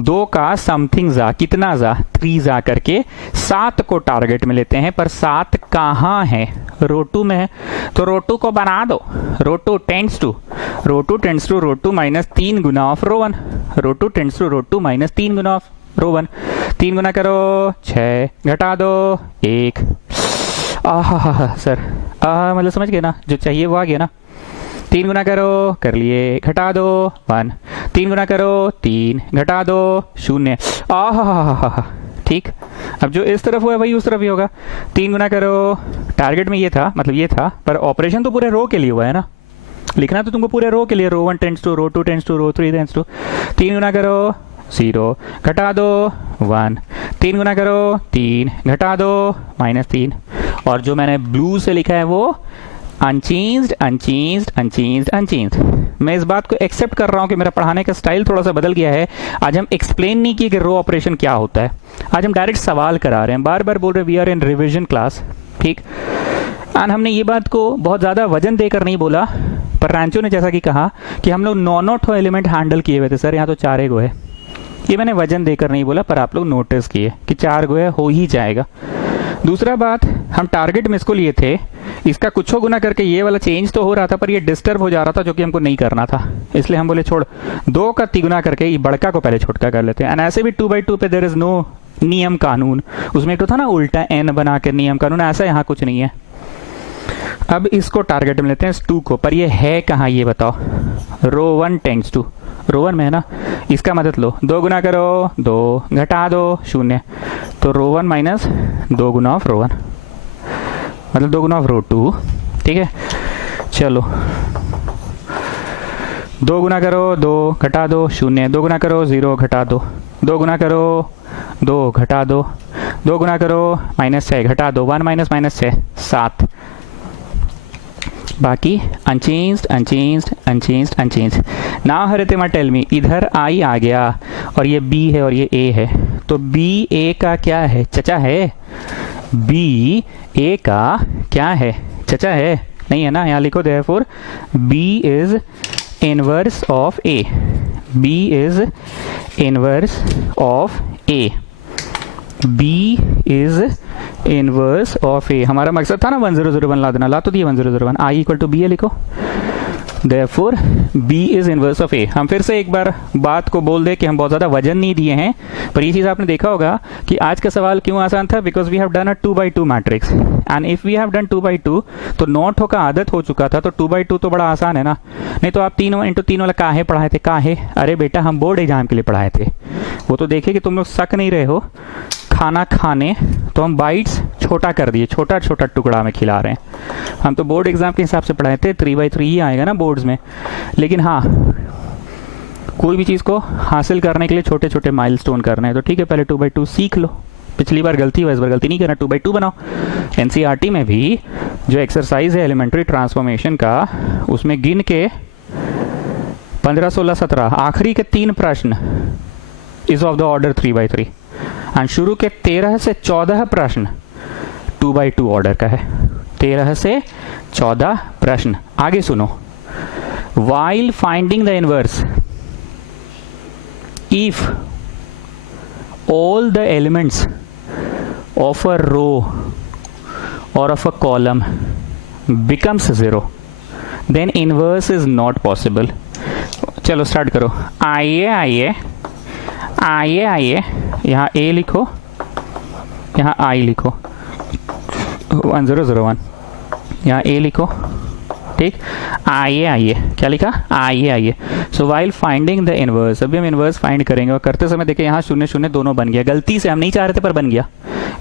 2 का समथिंग जा, कितना जा? 3 जा करके 7 को टारगेट में लेते हैं, पर 7 कहाँ है? रो 2 में है, तो रो 2 को बना दो। Row 2 tends to row 2 minus 3 गुना of row 1। Row 2 tends to row 2 minus 3 गुना ऑफ रो 1। 3 गुना करो 6, घटा दो 1। सर मतलब समझ गए ना, जो चाहिए वो आ गया ना। 3 गुना करो, कर लिए, घटा दो 1। 3 गुना करो 3, घटा दो 0। ठीक, अब जो इस तरफ हुआ है वही उस तरफ ही होगा। 3 गुना करो, टारगेट में ये था, मतलब ये था, पर ऑपरेशन तो पूरे रो के लिए हुआ है ना। लिखना तो तुमको पूरे रो के लिए, row 1 tends to row 2 tends to row 3 tends to. 3 गुना करो 0, घटा दो 1। 3 गुना करो 3, घटा दो -3। और जो मैंने ब्लू से लिखा है वो अनचेंज्ड अनचेंज्ड अनचेंज्ड अनचेंज्ड। मैं इस बात को एक्सेप्ट कर रहा हूं कि मेरा पढ़ाने का स्टाइल थोड़ा सा बदल गया है। आज हम एक्सप्लेन नहीं किए कि रो ऑपरेशन क्या होता है, आज हम डायरेक्ट सवाल करा रहे हैं। बार बार बोल रहे we are in revision class, ठीक। एंड हमने ये बात को बहुत ज़्यादा वजन देकर नहीं बोला, पर रैंचो ने जैसा कि कहा कि हम लोग 9 एलिमेंट हैंडल किए हुए थे सर, यहाँ तो 4 गो है। ये मैंने वजन देकर नहीं बोला, पर आप लोग नोटिस किए कि 4 गो है, हो ही जाएगा। दूसरा बात, हम टारगेट में इसको लिए थे, इसका कुछ गुना करके ये वाला चेंज तो हो रहा था, पर ये डिस्टर्ब हो जा रहा था, जो कि हमको नहीं करना था। इसलिए हम बोले छोड़, 2 का तिगुना करके ये बड़का को पहले छोटका कर लेते हैं। एंड ऐसे भी 2x2 पे देयर इज नो नियम कानून। उसमें एक तो था ना उल्टा n बना के नियम कानून, ऐसा यहाँ कुछ नहीं है। अब इसको टारगेट में लेते हैं, इस 2 को, पर ये है कहाँ ये बताओ? रो 1 टेंड्स टू रो 1 में है ना। इसका मदद लो, 2 गुना करो 2, घटा दो 0, तो रो 1 माइनस 2 गुना ऑफ रो 1, मतलब 2 गुना ऑफ रो 2, ठीक है। चलो 2 गुना करो 2 घटा दो 0, 2 गुना करो 0 घटा दो, 2 गुना करो 2 घटा दो, 2 गुना करो -6 घटा दो, 1 माइनस -6 7, बाकी unchanged unchanged unchanged unchanged. Now Haritima tell me, इधर आई आ गया और ये बी है और ये ए है, तो बी ए का क्या है? चचा है। बी ए का क्या है? चचा है? नहीं है ना, यहाँ लिखो therefore B is inverse of A, B is inverse of A, B is inverse of A. हमारा मकसद था ना 1001 ला देना, ला तो दिए 1001, आई इक्वल टू बी है लिखो, therefore B is inverse of A. हम फिर से एक बार बात को बोल दे कि हम बहुत ज़्यादा वजन नहीं दिए हैं, पर ये चीज़ आपने देखा होगा कि आज का सवाल क्यों आसान था, because we have done a 2x2 matrix, and if we have done 2x2 तो नॉट हो का आदत हो चुका था, तो 2x2 तो बड़ा आसान है ना। नहीं तो आप 3x3 वाला काहे पढ़ाए थे? काहे? अरे बेटा हम बोर्ड एग्जाम के लिए पढ़ाए थे, वो तो देखे कि तुम लोग सक नहीं रहे हो खाना खाने, तो हम बाइट्स छोटा कर दिए, छोटा छोटा टुकड़ा में खिला रहे हैं। हम तो बोर्ड एग्जाम के हिसाब से पढ़ाए थे, 3x3 ही आएगा ना बोर्ड्स में। लेकिन हाँ, कोई भी चीज़ को हासिल करने के लिए छोटे छोटे माइलस्टोन करने हैं, तो ठीक है पहले 2x2 सीख लो। पिछली बार गलती हुआ, इस बार गलती नहीं करना, 2x2 बनाओ। एनसीईआरटी में भी जो एक्सरसाइज है एलिमेंट्री ट्रांसफॉर्मेशन का, उसमें गिन के 15, 16, 17 आखिरी के 3 प्रश्न is of the order 3x3, and शुरू के 13 से 14 प्रश्न 2x2 ऑर्डर का है। 13 से 14 प्रश्न। आगे सुनो, while finding the inverse, if all the elements of a row or of a column becomes 0, then inverse is not possible. चलो स्टार्ट करो। आइए आइए आइए आइए, यहाँ ए लिखो, यहाँ आई लिखो, 1001, यहाँ ए लिखो, ठीक। आइए आइए, क्या लिखा? आइए आइए। So while finding the inverse, अभी हम इनवर्स फाइंड करेंगे, और करते समय देखिए यहाँ 0 0 दोनों बन गया, गलती से हम नहीं चाह रहे थे पर बन गया,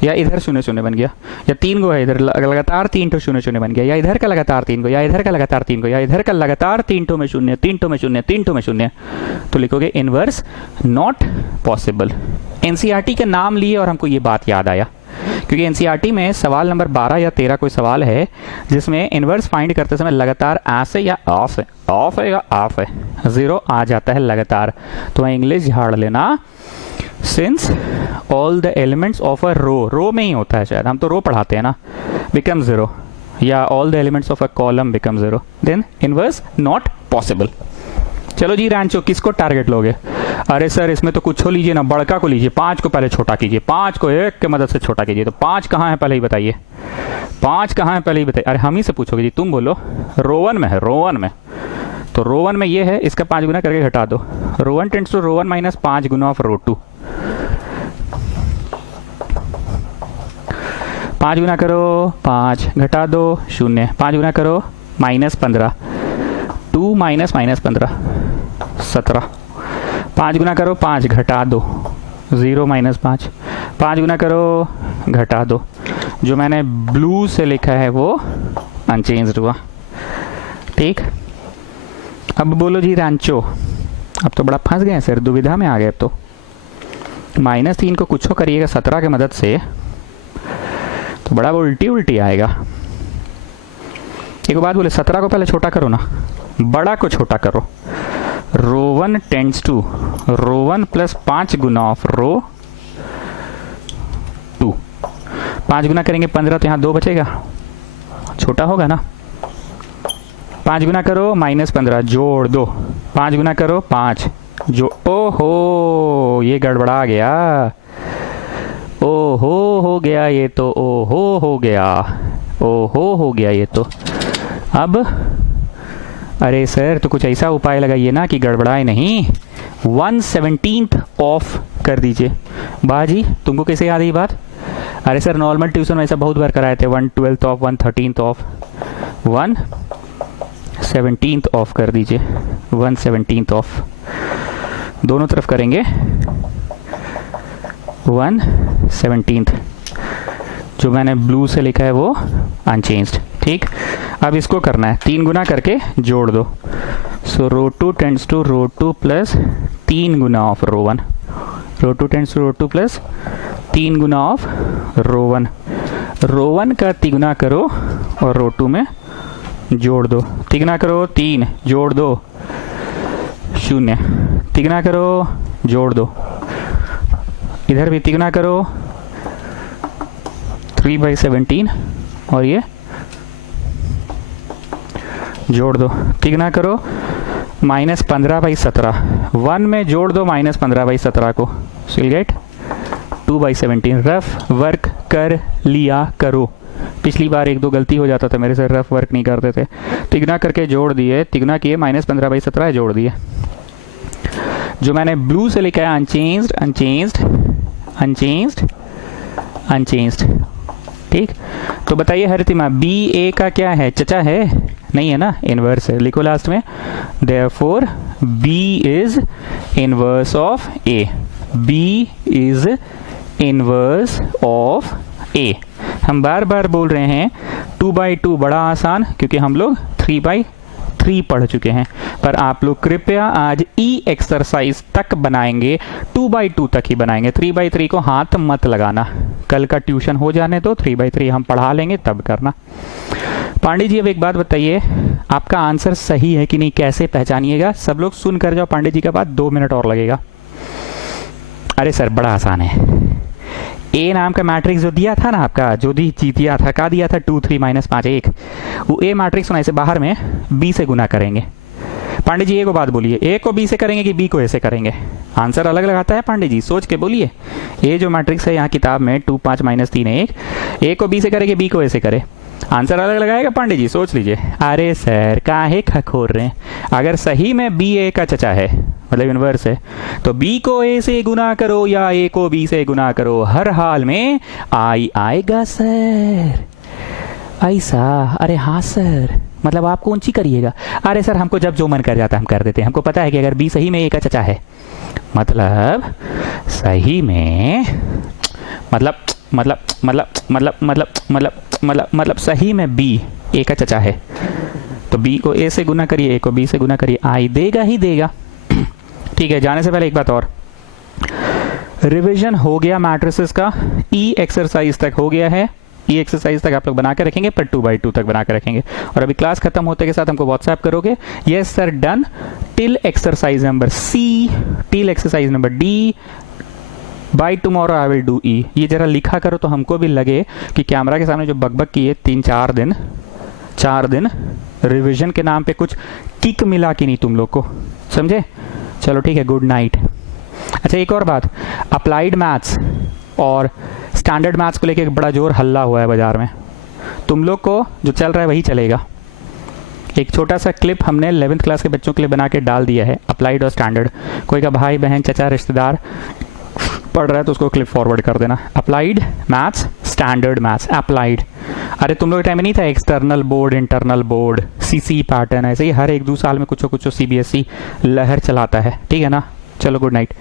या इधर 0 0 बन गया, या 3 गो है इधर लगातार 3 ठो 0 0 बन गया, या इधर का लगातार 3 गो, या इधर का लगातार 3 गो, या इधर का लगातार 3 ठो में 0, 3 ठो में 0, 3 ठो में 0, तो लिखोगे इनवर्स नॉट पॉसिबल। एनसीईआरटी का नाम लिए और हमको ये बात याद आया, क्योंकि एनसीईआरटी में सवाल नंबर 12 या 13 कोई सवाल है जिसमें इनवर्स फाइंड करते समय लगातार ऐसे या ऑफ है, ऑफ है या ऑफ है, 0 आ जाता है लगातार, तो इंग्लिश झाड़ लेना। Since all the elements of a row में ही होता है शायद, हम तो रो पढ़ाते हैं ना, बिकम 0, या all the elements of a column become 0, then inverse not possible. चलो जी रांचो, किसको टारगेट लोगे? अरे सर इसमें तो कुछ हो लीजिए ना, बड़का को लीजिए, 5 को पहले छोटा कीजिए, 5 को 1 के मदद से छोटा कीजिए। तो 5 कहाँ है पहले ही बताइए, 5 कहाँ है पहले ही बताइए। अरे हम ही से पूछोगे जी, तुम बोलो। रो 1 में है, रो 1 में, तो रो 1 में ये है, इसका 5 गुना करके घटा दो। Row 1 tends to row 1 minus 5 गुना ऑफ रो 2, 5 गुना करो 5 घटा दो 0, 5 गुना करो -15, 2 माइनस -15 17, 5 गुना करो 5 घटा दो 0 माइनस 5, 5 गुना करो घटा दो, जो मैंने ब्लू से लिखा है वो अनचेंज्ड हुआ, ठीक। अब बोलो जी रांचो, अब तो बड़ा फंस गए सर, दुविधा में आ गए। अब तो -3 को कुछ करिएगा 17 की मदद से, तो बड़ा उल्टी उल्टी आएगा। एक बात बोले, 17 को पहले छोटा करो ना, बड़ा को छोटा करो। Row 1 tends to row 1 plus 5 गुना ऑफ रो 2, 5 गुना करेंगे 15, तो यहाँ 2 बचेगा, छोटा होगा ना। 5 गुना करो -15 जोड़ दो, 5 गुना करो 5 जो, ओहो ये गड़बड़ा गया, ओहो हो गया ये तो, ओहो हो गया, ओहो हो गया ये तो। अब अरे सर तो कुछ ऐसा उपाय लगाइए ना कि गड़बड़ाए नहीं, 1/17 ऑफ कर दीजिए। बाजी तुमको कैसे याद है ये बात? अरे सर नॉर्मल ट्यूशन में ऐसा बहुत बार कराए थे, 1/12 ऑफ, 1/13 ऑफ, 1/17 ऑफ कर दीजिए, 1/17 ऑफ, दोनों तरफ करेंगे 1/17, जो मैंने ब्लू से लिखा है वो अनचेंज्ड, ठीक। अब इसको करना है 3 गुना करके जोड़ दो, so row two tends to row two plus 3 गुना of row one, row two tends to row two plus 3 गुना of row one. Row one का तिगुना करो और रो टू में जोड़ दो, तिगुना करो 3 जोड़ दो 0, तिगुना करो जोड़ दो, इधर भी तिगुना करो 3/17 और ये जोड़ दो, तिगुना करो -15/17, 1 में जोड़ दो -15/17 को, so you get 2/17। Rough work कर लिया करो, पिछली बार 1-2 गलती हो जाता था मेरे से, रफ वर्क नहीं करते थे। तिगुना करके जोड़ दिए, तिगुना किए -15/17 जोड़ दिए। जो मैंने ब्लू से लिखा है अनचेंज्ड अनचेंज्ड अनचेंज्ड अनचेंज्ड, ठीक। तो बताइए हरितिमा, बी ए का क्या है, चचा है? नहीं है ना, इनवर्स है। लिखो लास्ट में, therefore B is inverse of A, B is inverse of A. हम बार बार बोल रहे हैं 2/2 बड़ा आसान, क्योंकि हम लोग 3/3 पढ़ चुके हैं। पर आप लोग कृपया आज ई एक्सरसाइज तक बनाएंगे, 2/2 तक ही बनाएंगे, 3/3 को हाथ मत लगाना। कल का ट्यूशन हो जाने तो 3/3 हम पढ़ा लेंगे, तब करना। पांडे जी अब एक बात बताइए, आपका आंसर सही है कि नहीं, कैसे पहचानिएगा? सब लोग सुन कर जाओ, पांडे जी का बात 2 मिनट और लगेगा। अरे सर बड़ा आसान है, ए नाम का मैट्रिक्स जो दिया था ना आपका, जो दी दिया था, क्या दिया था 2 3 -5 1, वो ए मैट्रिक्स होने से बाहर में बी से गुना करेंगे। पांडे जी एक बात बोलिए, ए को बी से करेंगे कि बी को ए से करेंगे? आंसर अलग लगाता है पांडे जी, सोच के बोलिए। ए जो मैट्रिक्स है यहाँ किताब में 2 5 -3 1, ए को बी से करेंगे, बी को ए से करे, आंसर अलग लगाएगा पांडे जी, सोच लीजिए। अरे सर काहे खखोर रहे हैं, अगर सही में बी ए का चचा है, मतलब इनवर्स है, तो बी को ए से गुना करो या ए को बी से गुना करो, हर हाल में आई आएगा सर। ऐसा? अरे हाँ सर, मतलब आप कौन सी करिएगा? अरे सर हमको जब जो मन कर जाता है हम कर देते हैं, हमको पता है कि अगर बी सही में ए का चचा है, मतलब सही में, मतलब मतलब मतलब मतलब मतलब मतलब मतलब मतलब सही में बी ए का चचा है, तो बी को ए से गुना करिए, ए को बी से गुना करिए, आई देगा ही देगा। ठीक है, जाने से पहले एक बात और, रिवीजन हो गया मैट्रिसेस का, ई एक्सरसाइज तक हो गया है, ई एक्सरसाइज तक आप लोग बना के रखेंगे, पर 2/2 तक बना के रखेंगे। और अभी क्लास खत्म होते के साथ हमको व्हाट्सएप करोगे, yes sir done, till exercise number C, till exercise number D, by tomorrow I will do E. ये जरा लिखा करो तो हमको भी लगे कि कैमरा के सामने जो बकबक की है 4 दिन रिवीजन के नाम पे कुछ किक मिला कि नहीं तुम लोग को, समझे? चलो ठीक है, गुड नाइट। अच्छा एक और बात, अप्लाइड मैथ्स और स्टैंडर्ड मैथ्स को लेके एक बड़ा जोर हल्ला हुआ है बाजार में, तुम लोग को जो चल रहा है वही चलेगा। एक छोटा सा क्लिप हमने 11th क्लास के बच्चों के लिए बना के डाल दिया है, अप्लाइड और स्टैंडर्ड। कोई का भाई बहन चचा रिश्तेदार पढ़ रहा है तो उसको क्लिप फॉरवर्ड कर देना। Applied maths, standard maths, applied. अरे तुम लोग के टाइम में नहीं था external board, internal board, CC pattern, ऐसे ही हर 1-2 साल में कुछ सीबीएसई लहर चलाता है, ठीक है ना? चलो गुड नाइट।